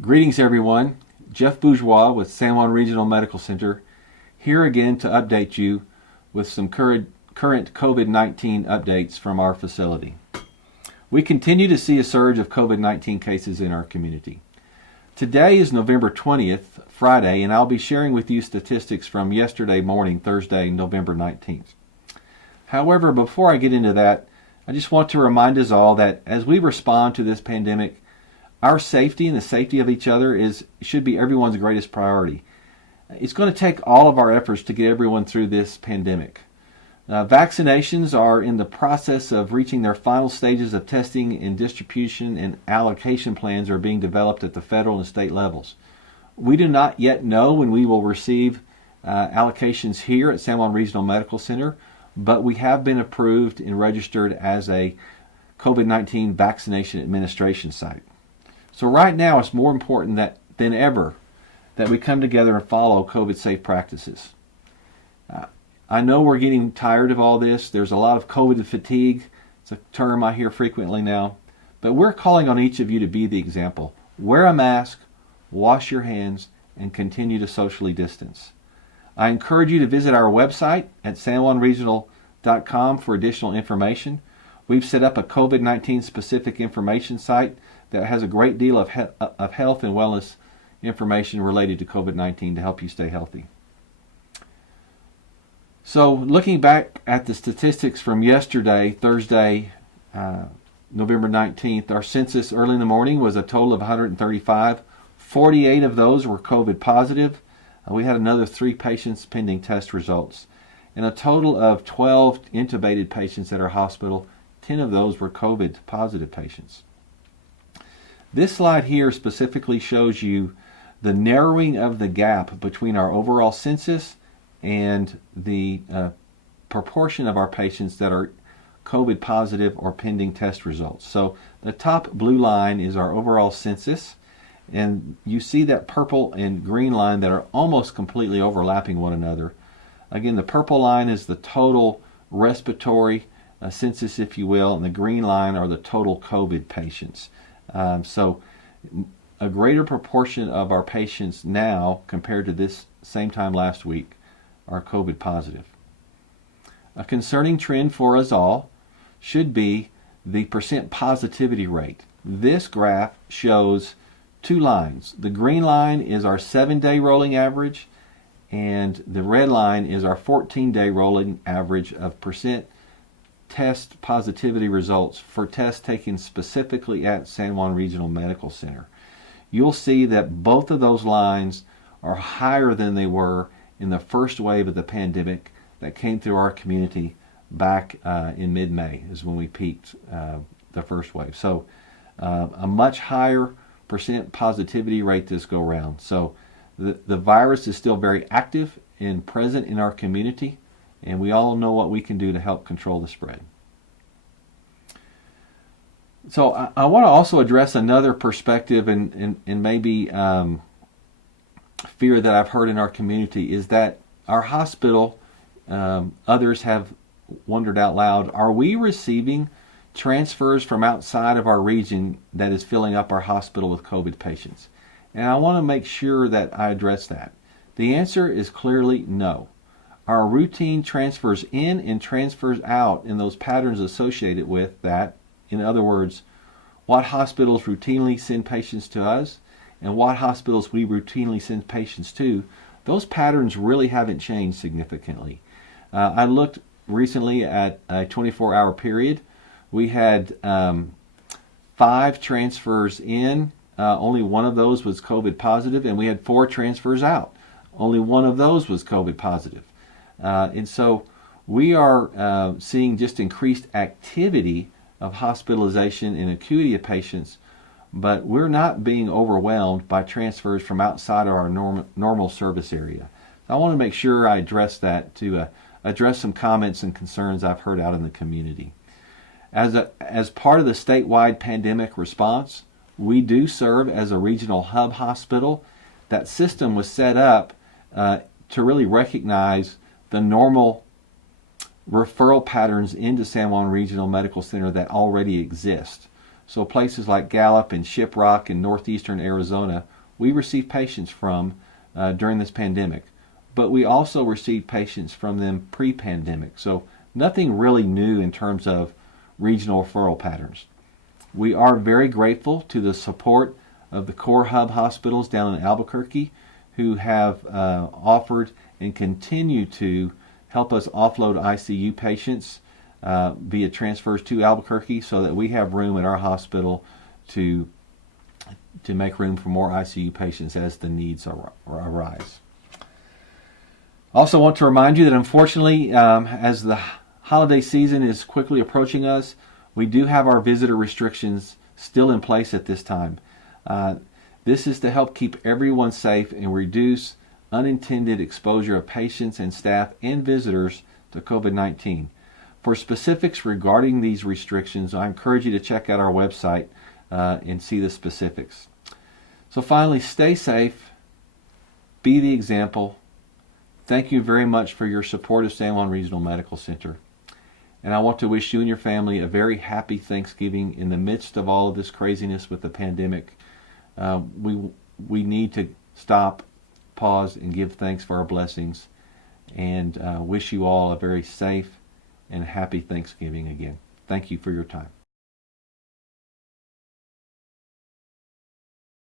Greetings everyone, Jeff Bourgeois with San Juan Regional Medical Center, here again to update you with some current COVID-19 updates from our facility. We continue to see a surge of COVID-19 cases in our community. Today is November 20th, Friday, and I'll be sharing with you statistics from yesterday morning, Thursday, November 19th. However, before I get into that, I just want to remind us all that as we respond to this pandemic, our safety and the safety of each other should be everyone's greatest priority. It's going to take all of our efforts to get everyone through this pandemic. Vaccinations are in the process of reaching their final stages of testing, and distribution and allocation plans are being developed at the federal and state levels. We do not yet know when we will receive allocations here at San Juan Regional Medical Center, but we have been approved and registered as a COVID-19 vaccination administration site. So right now it's more important than ever that we come together and follow COVID-safe practices. I know we're getting tired of all this. There's a lot of COVID fatigue. It's a term I hear frequently now. But we're calling on each of you to be the example. Wear a mask, wash your hands, and continue to socially distance. I encourage you to visit our website at sanjuanregional.com for additional information. We've set up a COVID-19 specific information site that has a great deal of health and wellness information related to COVID-19 to help you stay healthy. So looking back at the statistics from yesterday, Thursday, November 19th, our census early in the morning was a total of 135. 48 of those were COVID positive. We had another 3 patients pending test results. And a total of 12 intubated patients at our hospital. 10 of those were COVID positive patients. This slide here specifically shows you the narrowing of the gap between our overall census and the proportion of our patients that are COVID positive or pending test results. So the top blue line is our overall census, and you see that purple and green line that are almost completely overlapping one another. Again, the purple line is the total respiratory census, if you will, and the green line are the total COVID patients. So a greater proportion of our patients now compared to this same time last week are COVID positive. A concerning trend for us all should be the percent positivity rate. This graph shows 2 lines. The green line is our 7-day rolling average, and the red line is our 14-day rolling average of percent test positivity results for tests taken specifically at San Juan Regional Medical Center. You'll see that both of those lines are higher than they were in the first wave of the pandemic that came through our community back in mid-May is when we peaked the first wave. So a much higher percent positivity rate this go round. So the virus is still very active and present in our community, and we all know what we can do to help control the spread. So I want to also address another perspective and maybe fear that I've heard in our community is that our hospital, others have wondered out loud, are we receiving transfers from outside of our region that is filling up our hospital with COVID patients? And I want to make sure that I address that. The answer is clearly no. Our routine transfers in and transfers out and those patterns associated with that, in other words, what hospitals routinely send patients to us and what hospitals we routinely send patients to, those patterns really haven't changed significantly. I looked recently at a 24-hour period. We had 5 transfers in, only 1 of those was COVID positive, and we had 4 transfers out. Only 1 of those was COVID positive. And so we are seeing just increased activity of hospitalization and acuity of patients, but we're not being overwhelmed by transfers from outside of our normal service area. So I want to make sure I address that to address some comments and concerns I've heard out in the community. As part of the statewide pandemic response, we do serve as a regional hub hospital. That system was set up to really recognize the normal referral patterns into San Juan Regional Medical Center that already exist. So places like Gallup and Shiprock in northeastern Arizona, we receive patients from during this pandemic. But we also receive patients from them pre-pandemic. So nothing really new in terms of regional referral patterns. We are very grateful to the support of the core hub hospitals down in Albuquerque who have offered and continue to help us offload ICU patients via transfers to Albuquerque so that we have room at our hospital to make room for more ICU patients as the needs arise. Also want to remind you that unfortunately, as the holiday season is quickly approaching us, we do have our visitor restrictions still in place at this time. This is to help keep everyone safe and reduce unintended exposure of patients and staff and visitors to COVID-19. For specifics regarding these restrictions, I encourage you to check out our website and see the specifics. So finally, stay safe, be the example. Thank you very much for your support of San Juan Regional Medical Center. And I want to wish you and your family a very happy Thanksgiving in the midst of all of this craziness with the pandemic. We need to stop, pause, and give thanks for our blessings, and wish you all a very safe and happy Thanksgiving again. Thank you for your time.